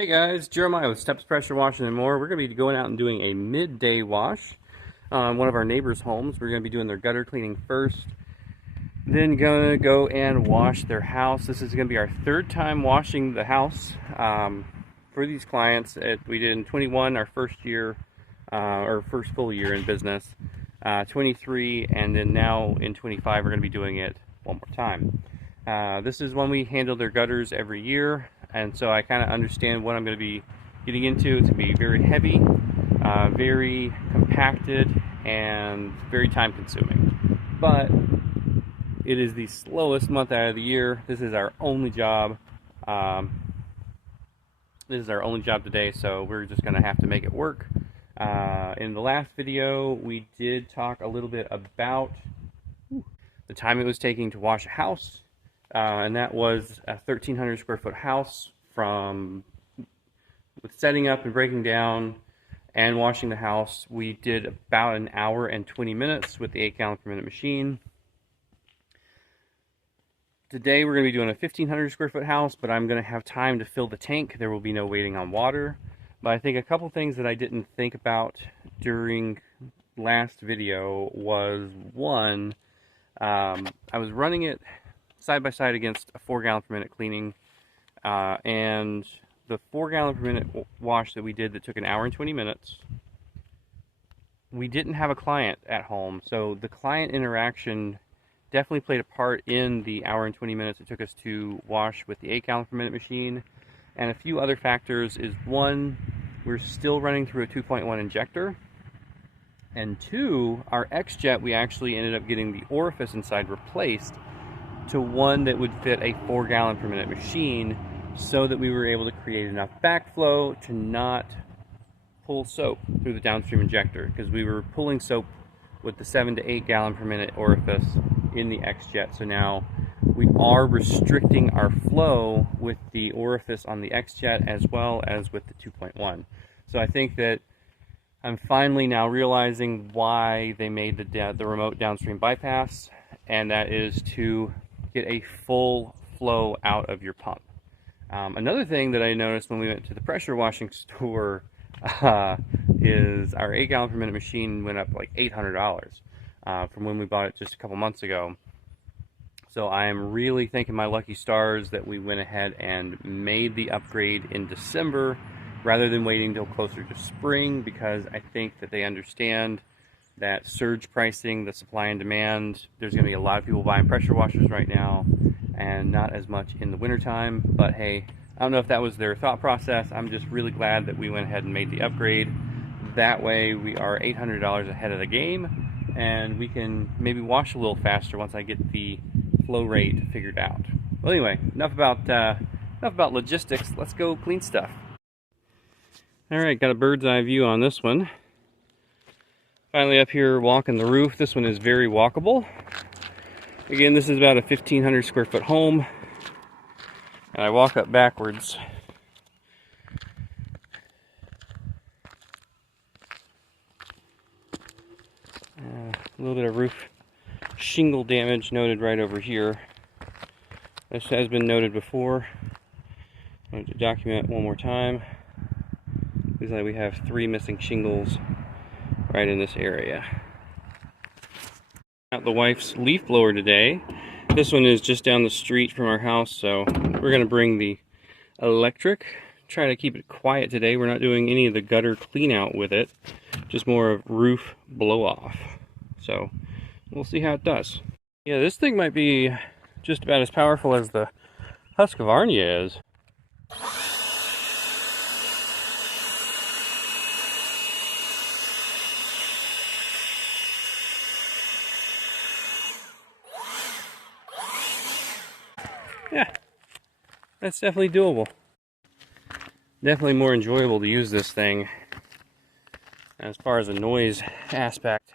Hey guys, Jeremiah with Steps Pressure Washing and More. We're going to be going out and doing a midday wash on one of our neighbors' homes. We're going to be doing their gutter cleaning first, then going to go and wash their house. This is going to be our third time washing the house for these clients. We did in 21, our first year, or first full year in business, 23, and then now in 25 we're going to be doing it one more time. This is when we handle their gutters every year. And so I kind of understand what I'm going to be getting into. It's going to be very heavy, very compacted, and very time consuming. But it is the slowest month out of the year. This is our only job. This is our only job today, so we're just going to have to make it work. In the last video, we did talk a little bit about the time it was taking to wash a house. And that was a 1,300 square foot house with setting up and breaking down and washing the house. We did about an hour and 20 minutes with the 8 gallon per minute machine. Today we're going to be doing a 1,500 square foot house, but I'm going to have time to fill the tank. There will be no waiting on water. But I think a couple things that I didn't think about during last video was, one, I was running it side by side against a 4 gallon per minute cleaning, and the 4 gallon per minute wash that we did that took an hour and 20 minutes, we didn't have a client at home, so the client interaction definitely played a part in the hour and 20 minutes it took us to wash with the 8 gallon per minute machine. And a few other factors is, one, we're still running through a 2.1 injector, and two, our XJET, we actually ended up getting the orifice inside replaced to one that would fit a 4 gallon per minute machine, so that we were able to create enough backflow to not pull soap through the downstream injector, because we were pulling soap with the 7 to 8 gallon per minute orifice in the XJET. So now we are restricting our flow with the orifice on the XJET as well as with the 2.1. So I think that I'm finally now realizing why they made the remote downstream bypass, and that is to get a full flow out of your pump. Another thing that I noticed when we went to the pressure washing store is our 8 gallon per minute machine went up like $800 from when we bought it just a couple months ago. So I am really thanking my lucky stars that we went ahead and made the upgrade in December rather than waiting until closer to spring, because I think that they understand that surge pricing, the supply and demand, there's going to be a lot of people buying pressure washers right now and not as much in the wintertime. But hey, I don't know if that was their thought process. I'm just really glad that we went ahead and made the upgrade. That way we are $800 ahead of the game, and we can maybe wash a little faster once I get the flow rate figured out. Well, anyway, enough about logistics. Let's go clean stuff. All right, got a bird's eye view on this one. Finally up here walking the roof. This one is very walkable. Again, this is about a 1,500 square foot home, and I walk up backwards. A little bit of roof shingle damage noted right over here. This has been noted before. I want to document one more time. Looks like we have 3 missing shingles right in this area. Out the wife's leaf blower today. This one is just down the street from our house, so we're going to bring the electric. Try to keep it quiet today. We're not doing any of the gutter clean out with it, just more of roof blow off. So we'll see how it does. Yeah, this thing might be just about as powerful as the Husqvarna is. Yeah, that's definitely doable. Definitely more enjoyable to use this thing as far as a noise aspect.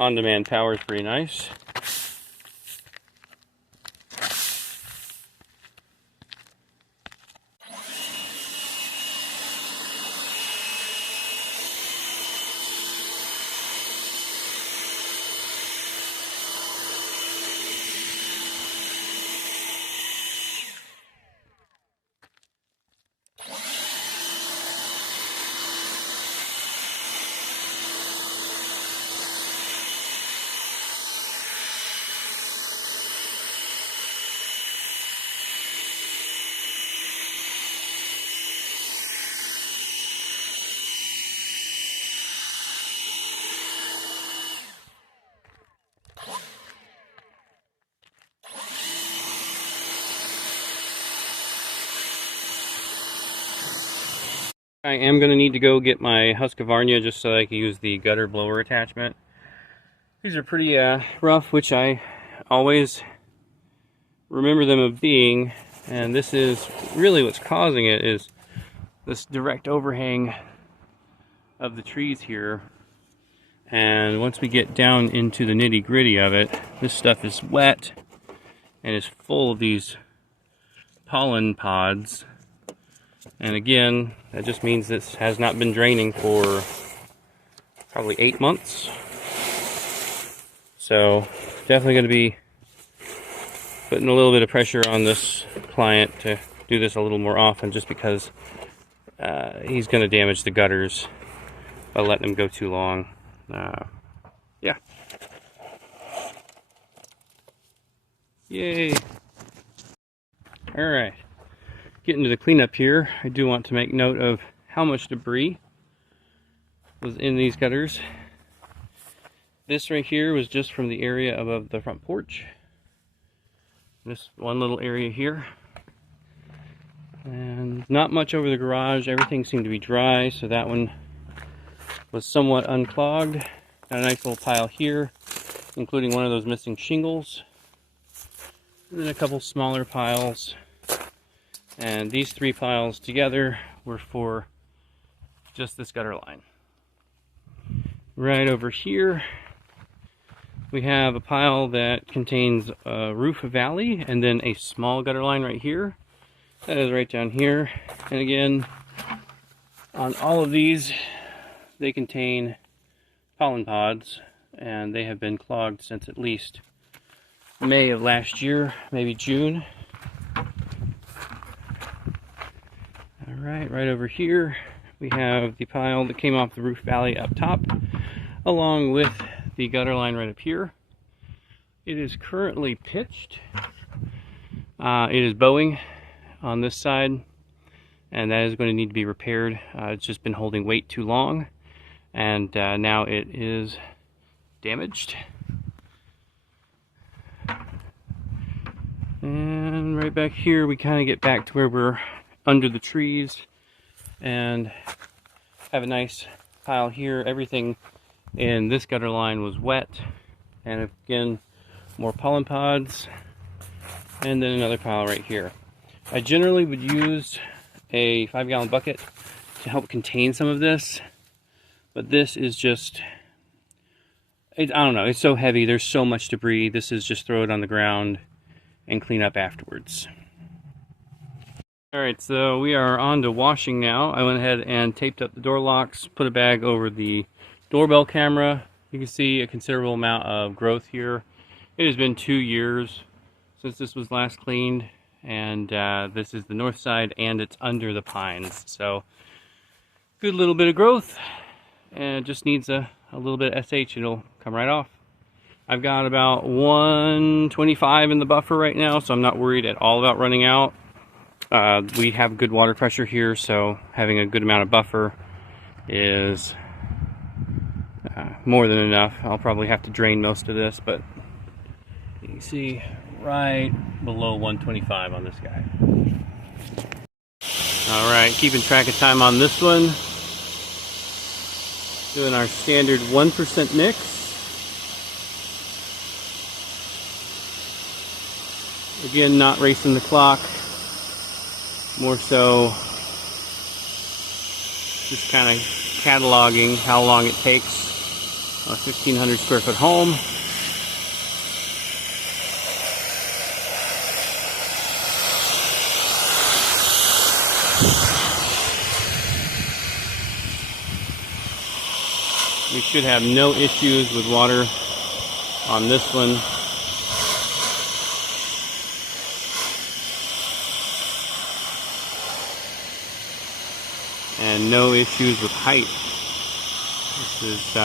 On-demand power is pretty nice. I am going to need to go get my Husqvarna just so I can use the gutter blower attachment. These are pretty rough, which I always remember them of being, and this is really what's causing it, is this direct overhang of the trees here. And once we get down into the nitty-gritty of it, this stuff is wet and is full of these pollen pods. And again, that just means this has not been draining for probably 8 months. So definitely going to be putting a little bit of pressure on this client to do this a little more often, just because he's going to damage the gutters by letting them go too long. Yeah. Yay. Alright. Getting to the cleanup here, I do want to make note of how much debris was in these gutters. This right here was just from the area above the front porch. This one little area here. And not much over the garage. Everything seemed to be dry, so that one was somewhat unclogged. Got a nice little pile here, including one of those missing shingles. And then a couple smaller piles. And these 3 piles together were for just this gutter line. Right over here, we have a pile that contains a roof valley and then a small gutter line right here. That is right down here. And again, on all of these, they contain pollen pods, and they have been clogged since at least May of last year, maybe June. Alright, right over here we have the pile that came off the roof valley up top, along with the gutter line right up here. It is currently pitched. It is bowing on this side, and that is going to need to be repaired. It's just been holding weight too long, and now it is damaged. And right back here we kind of get back to where we're under the trees and have a nice pile here. Everything in this gutter line was wet, and again, more pollen pods, and then another pile right here. I generally would use a 5-gallon bucket to help contain some of this, but this is just, I don't know, it's so heavy, there's so much debris. This is just throw it on the ground and clean up afterwards. Alright, so we are on to washing now. I went ahead and taped up the door locks, put a bag over the doorbell camera. You can see a considerable amount of growth here. It has been 2 years since this was last cleaned, and this is the north side, and it's under the pines. So, good little bit of growth, and it just needs a little bit of SH. It'll come right off. I've got about 125 in the buffer right now, so I'm not worried at all about running out. We have good water pressure here, so having a good amount of buffer is more than enough. I'll probably have to drain most of this, but you can see right below 125 on this guy. Alright, keeping track of time on this one. Doing our standard 1% mix. Again, not racing the clock. More so just kind of cataloging how long it takes a 1,500 square foot home. We should have no issues with water on this one. And no issues with height. This is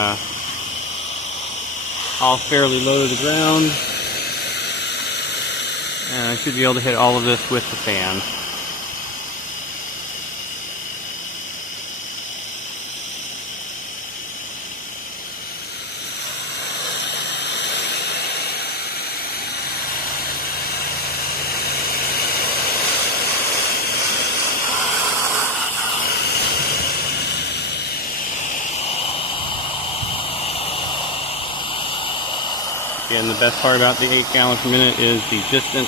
all fairly low to the ground. And I should be able to hit all of this with the fan. Again, the best part about the 8 gallons per minute is the distance.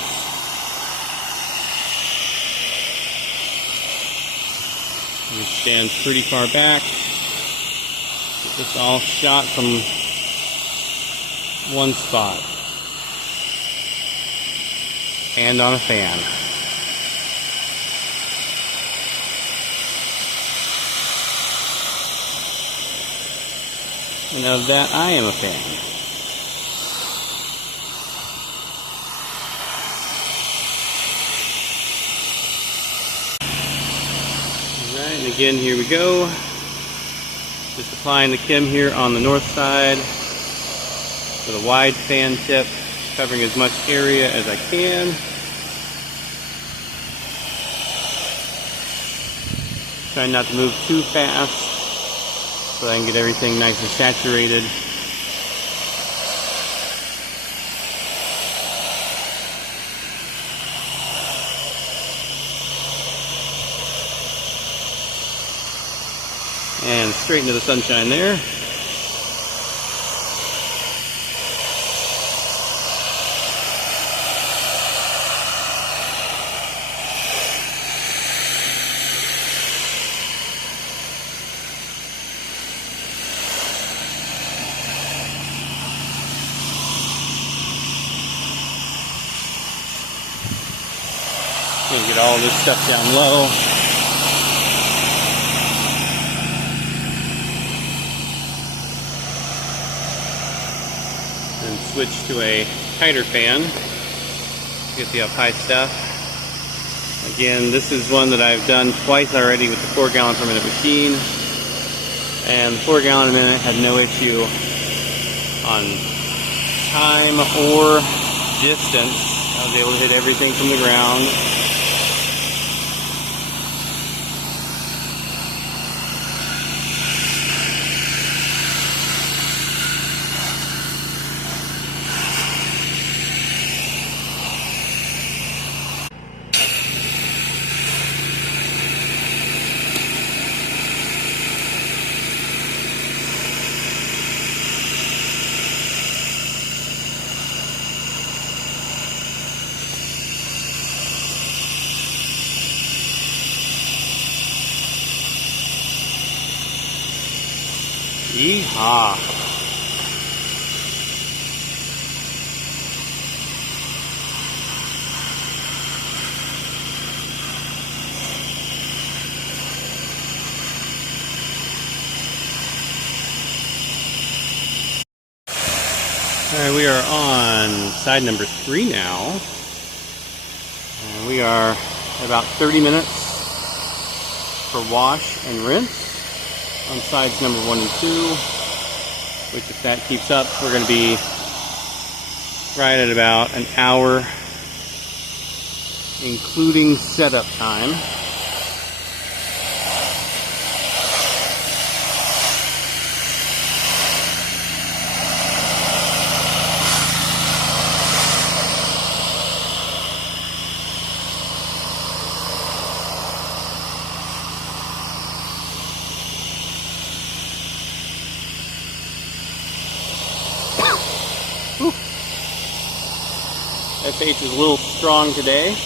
It stands pretty far back. Get this all shot from one spot. And on a fan. And of that, I am a fan. And again, here we go. Just applying the Kim here on the north side with a wide fan tip, covering as much area as I can. Trying not to move too fast so I can get everything nice and saturated. And straight into the sunshine there. And get all this stuff down low. Switch to a tighter fan to get the up high stuff. Again, this is one that I've done twice already with the 4 gallon per minute machine, and the 4 gallon a minute had no issue on time or distance. I was able to hit everything from the ground. Yeehaw. Alright, we are on side number 3 now. And we are about 30 minutes for wash and rinse on sides number 1 and 2, which if that keeps up, we're going to be right at about an hour, including setup time. FH is a little strong today.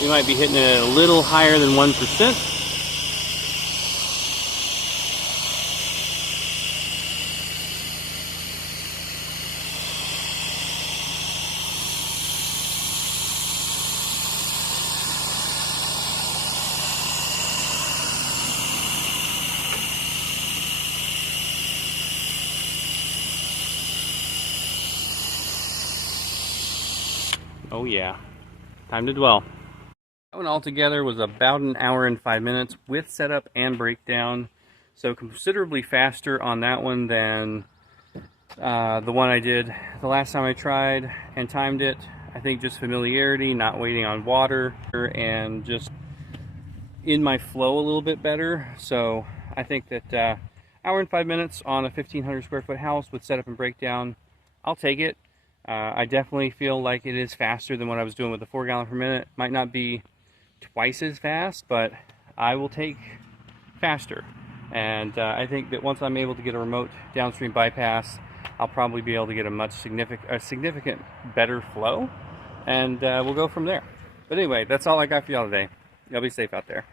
We might be hitting it a little higher than 1%. Oh yeah, time to dwell. That one altogether was about an hour and 5 minutes with setup and breakdown. So considerably faster on that one than the one I did the last time I tried and timed it. I think just familiarity, not waiting on water, and just in my flow a little bit better. So I think that hour and 5 minutes on a 1,500 square foot house with setup and breakdown, I'll take it. I definitely feel like it is faster than what I was doing with the 4 gallon per minute. Might not be twice as fast, but I will take faster. And I think that once I'm able to get a remote downstream bypass, I'll probably be able to get a significant better flow, and we'll go from there. But anyway, that's all I got for y'all today. Y'all be safe out there.